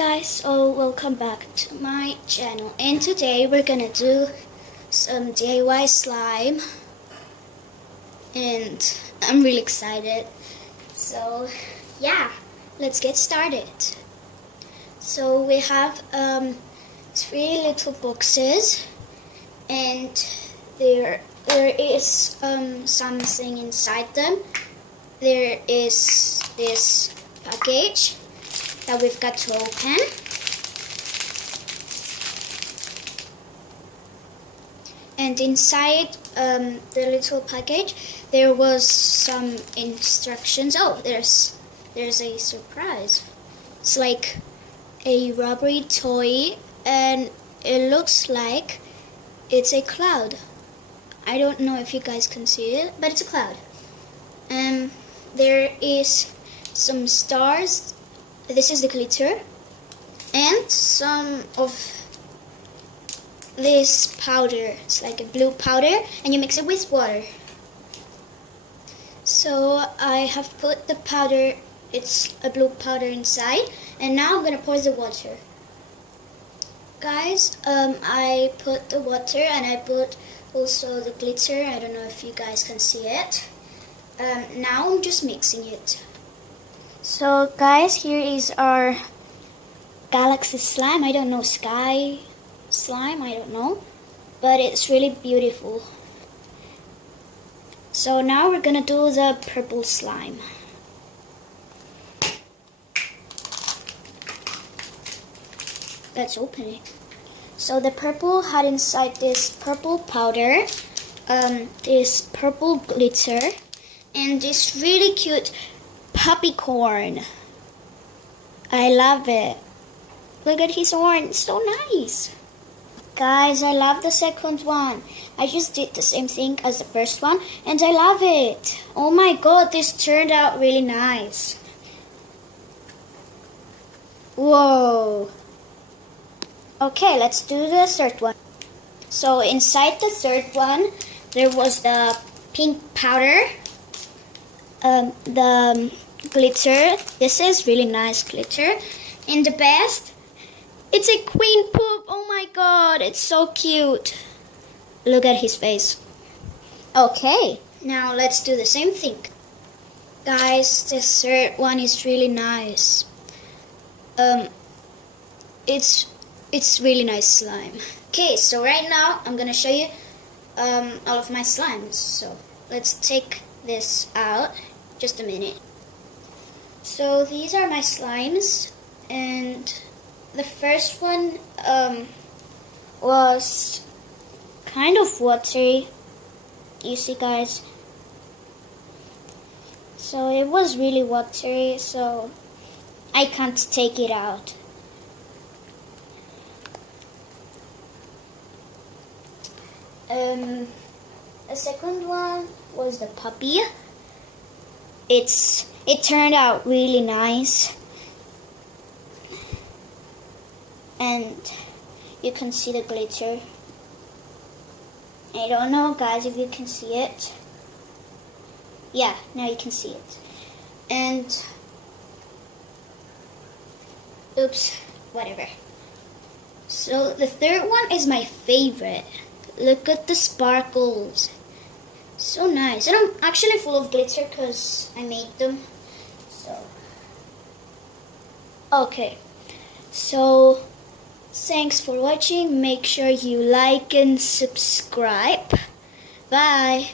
guys, so welcome back to my channel, and today we're gonna do some DIY slime and I'm really excited. So yeah, let's get started. So we have 3 little boxes and there is something inside them. There is this package that we've got to open. And inside the little package there was some instructions. Oh, there's a surprise. It's like a rubbery toy and it looks like it's a cloud. I don't know if you guys can see it, but it's a cloud. There is some stars. This is the glitter and some of this powder. It's like a blue powder and you mix it with water. So I have put the powder, it's a blue powder inside, and now I'm gonna pour the water. Guys, I put the water and I put also the glitter. I don't know if you guys can see it. Now I'm just mixing it. So guys, here is our galaxy slime. I don't know, sky slime, I don't know, but it's really beautiful. So now we're gonna do the purple slime. Let's open it. So the purple had inside this purple powder, this purple glitter, and this really cute puppy corn. I love it. Look at his horn, it's so nice. Guys, I love the second one. I just did the same thing as the first one and I love it. Oh my god, this turned out really nice. Whoa. Okay, let's do the third one. So inside the third one there was the pink powder, the glitter. This is really nice glitter, and the best, it's a queen poop. Oh my god, it's so cute. Look at his face. Okay, now let's do the same thing. Guys, the third one is really nice. It's really nice slime. Okay, so right now I'm gonna show you all of my slimes. So let's take this out. Just a minute. So these are my slimes, and the first one was kind of watery. You see, guys? So it was really watery, so I can't take it out. The second one was the puppy. It turned out really nice, and you can see the glitter. I don't know, guys, if you can see it. Yeah, now you can see it. And oops, whatever. So the third one is my favorite. Look at the sparkles. So nice. And I'm actually full of glitter because I made them. So okay. So thanks for watching. Make sure you like and subscribe. Bye.